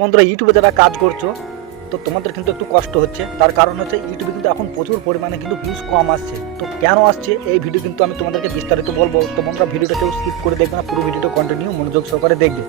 বন্ধুরা ইউটিউবে যারা কাজ করছো তো তোমাদের কিন্তু একটু কষ্ট হচ্ছে, তার কারণ হচ্ছে ইউটিউবে কিন্তু এখন প্রচুর পরিমাণে কিন্তু ভিউজ কম আসছে। তো কেন আসছে এই ভিডিও কিন্তু আমি তোমাদেরকে বিস্তারিত বলবো। তো বন্ধুরা ভিডিওটা কেউ স্কিপ করে দেখবে না, পুরো ভিডিওটা কন্টিনিউ মনোযোগ সহকারে দেখবে।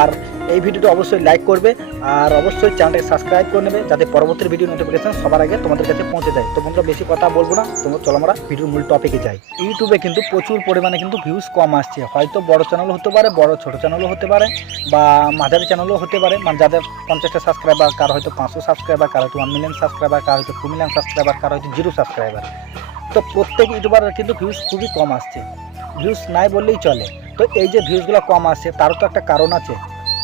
আর এই ভিডিওটা অবশ্যই লাইক করবে আর অবশ্যই চ্যানেলটাকে সাবস্ক্রাইব করে নেবে, যাতে পরবর্তী ভিডিও নোটিফিকেশন সবার আগে তোমাদের কাছে পৌঁছে যায়। তো বন্ধুরা বেশি কথা বলবো না, তোমরা চলো আমরা ভিডিওর মূল টপিকে যাই। ইউটিউবে কিন্তু প্রচুর পরিমাণে কিন্তু ভিউজ কম আসছে। হয়তো বড় চ্যানেলও হতে পারে, বড় ছোট চ্যানেলও হতে পারে, বা মাঝারি চ্যানেলও হতে পারে। মানে যাদের 50টা সাবস্ক্রাইবার, কার হয়তো 500 সাবস্ক্রাইবার, কার হয়তো 1 মিলিয়ন সাবস্ক্রাইবার, কার হয়তো 2 মিলিয়ন সাবস্ক্রাইবার, কার হয়তো 0 সাবস্ক্রাইবার। তো প্রত্যেক ইউটিউবারের কিন্তু ভিউজ খুবই কম আসছে, ভিউজ নাই বললেই চলে। তো এই যে ভিউজগুলো কম আসছে তারও তো একটা কারণ আছে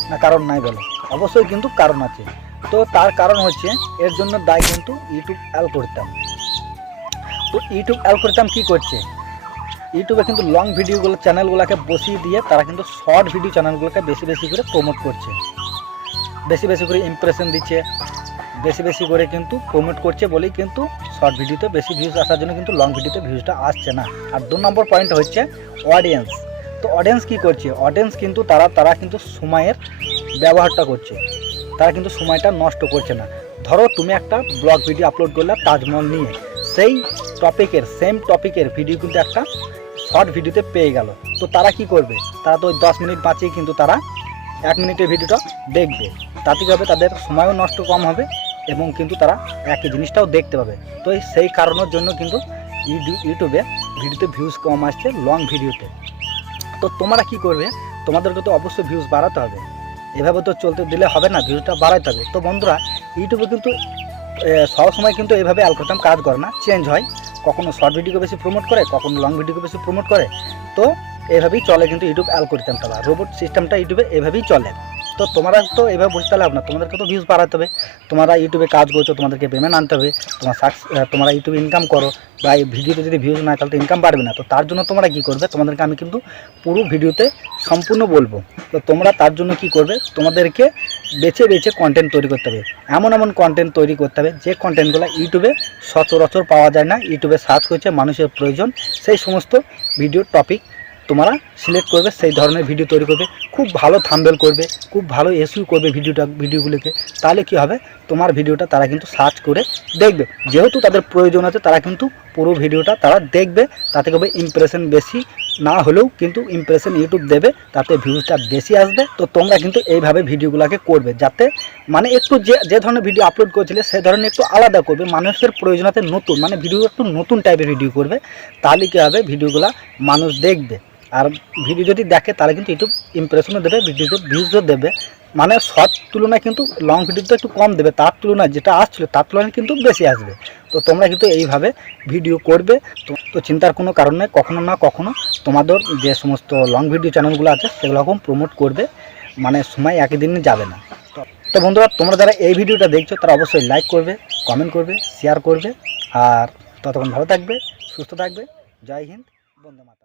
না, কারণ নাই বলে? অবশ্যই কিন্তু কারণ আছে। তো তার কারণ হচ্ছে এর জন্য দায়ী কিন্তু ইউটিউব অ্যালগরিদম। তো ইউটিউব অ্যালগরিদম কী করছে, ইউটিউবে কিন্তু লং ভিডিওগুলো চ্যানেলগুলোকে বসিয়ে দিয়ে তারা কিন্তু শর্ট ভিডিও চ্যানেলগুলোকে বেশি বেশি করে প্রমোট করছে, বেশি বেশি করে ইমপ্রেশন দিচ্ছে, বেশি বেশি করে কিন্তু প্রমোট করছে বলেই কিন্তু শর্ট ভিডিওতে বেশি ভিউজ আসার জন্য কিন্তু লং ভিডিওতে ভিউজটা আসছে না। আর 2 নম্বর পয়েন্ট হচ্ছে অডিয়েন্স। তো অডিয়েন্স কী করছে, অডিয়েন্স কিন্তু তারা কিন্তু সময়ের ব্যবহারটা করছে, তারা কিন্তু সময়টা নষ্ট করছে না। ধরো তুমি একটা ব্লগ ভিডিও আপলোড করলে তাজমহল নিয়ে, সেই টপিকের সেম টপিকের ভিডিও কিন্তু একটা শর্ট ভিডিওতে পেয়ে গেল। তো তারা কি করবে, তারা তো 10 মিনিট বাঁচিয়ে কিন্তু তারা 1 মিনিটের ভিডিওটা দেখবে। তাতে কী হবে, তাদের সময়ও নষ্ট কম হবে এবং কিন্তু তারা একই জিনিসটাও দেখতে পাবে। তো সেই কারণের জন্য কিন্তু ইউটিউবে ভিডিওতে ভিউজ কম আসছে লং ভিডিওতে। তো তোমরা কি করবে, তোমাদেরকে তো অবশ্যই ভিউজ বাড়াতে হবে, এভাবে তো চলতে দিলে হবে না, ভিউজটা বাড়াতে হবে। তো বন্ধুরা ইউটিউবে কিন্তু সবসময় কিন্তু এইভাবে অ্যালগরিদম কাজ করে না, চেঞ্জ হয়। কখনো শর্ট ভিডিওকে বেশি প্রমোট করে, কখনো লং ভিডিওকে বেশি প্রমোট করে। তো এইভাবেই চলে কিন্তু ইউটিউব অ্যালগরিদমটা বা রোবট সিস্টেমটা ইউটিউবে এভাবেই চলে। তো তোমরা তো এভাবে বুঝতে হবে না, তোমাদেরকে তো ভিউজ বাড়াতে হবে। তোমরা ইউটিউবে কাজ করছো, তোমাদেরকে পেমেন্ট আনতে হবে। তোমরা ইউটিউবে ইনকাম করো, বা এই ভিডিওতে যদি ভিউজ না তাহলে তো ইনকাম বাড়বে না। তো তার জন্য তোমরা কী করবে, তোমাদেরকে আমি কিন্তু পুরো ভিডিওতে সম্পূর্ণ বলবো। তো তোমরা তার জন্য কি করবে, তোমাদেরকে বেছে বেছে কন্টেন্ট তৈরি করতে হবে। এমন এমন কন্টেন্ট তৈরি করতে হবে যে কন্টেন্টগুলো ইউটিউবে সচরাচর পাওয়া যায় না, ইউটিউবে সার্চ করছে মানুষের প্রয়োজন, সেই সমস্ত ভিডিও টপিক তোমরা সিলেক্ট করবে, সেই ধরনের ভিডিও তৈরি করবে। খুব ভালো থাম্বনেল করবে, খুব ভালো এসইও করবে ভিডিওগুলিকে। তাহলে কি হবে, তোমার ভিডিওটা তারা কিন্তু সার্চ করে দেখবে। যেহেতু তাদের প্রয়োজন আছে, তারা কিন্তু পুরো ভিডিওটা তারা দেখবে। তাতে হবে ইমপ্রেশন বেশি না হলেও কিন্তু ইমপ্রেশন ইউটিউব দেবে, তাতে ভিউজটা বেশি আসবে। তো তোমরা কিন্তু এইভাবে ভিডিওগুলোকে করবে, যাতে মানে একটু যে ধরনের ভিডিও আপলোড করেছিলে সেই ধরনের একটু আলাদা করবে, মানুষের প্রয়োজনাতে নতুন, মানে ভিডিও একটু নতুন টাইপের ভিডিও করবে। তাহলে কী হবে, ভিডিওগুলো মানুষ দেখবে। আর ভিডিও যদি দেখে তাহলে কিন্তু ইউটিউব ইমপ্রেশনও দেবে, ভিডিওতে ভিউজও দেবে। মানে শর্ট তুলনায় কিন্তু লং ভিডিওতে একটু কম দেবে, তার তুলনায় যেটা আসছিলো তার তুলনায় কিন্তু বেশি আসবে। তো তোমরা কিন্তু এইভাবে ভিডিও করবে। তো চিন্তার কোনো কারণ নেই, কখনো না কখনো তোমাদের যে সমস্ত লং ভিডিও চ্যানেলগুলো আছে সেগুলো এখন প্রমোট করবে, মানে সময় একই দিনে যাবে না। তো বন্ধুরা তোমরা যারা এই ভিডিওটা দেখছো তারা অবশ্যই লাইক করবে, কমেন্ট করবে, শেয়ার করবে। আর ততক্ষণ ভালো থাকবে, সুস্থ থাকবে। জয় হিন্দ, বন্দে মাতরম।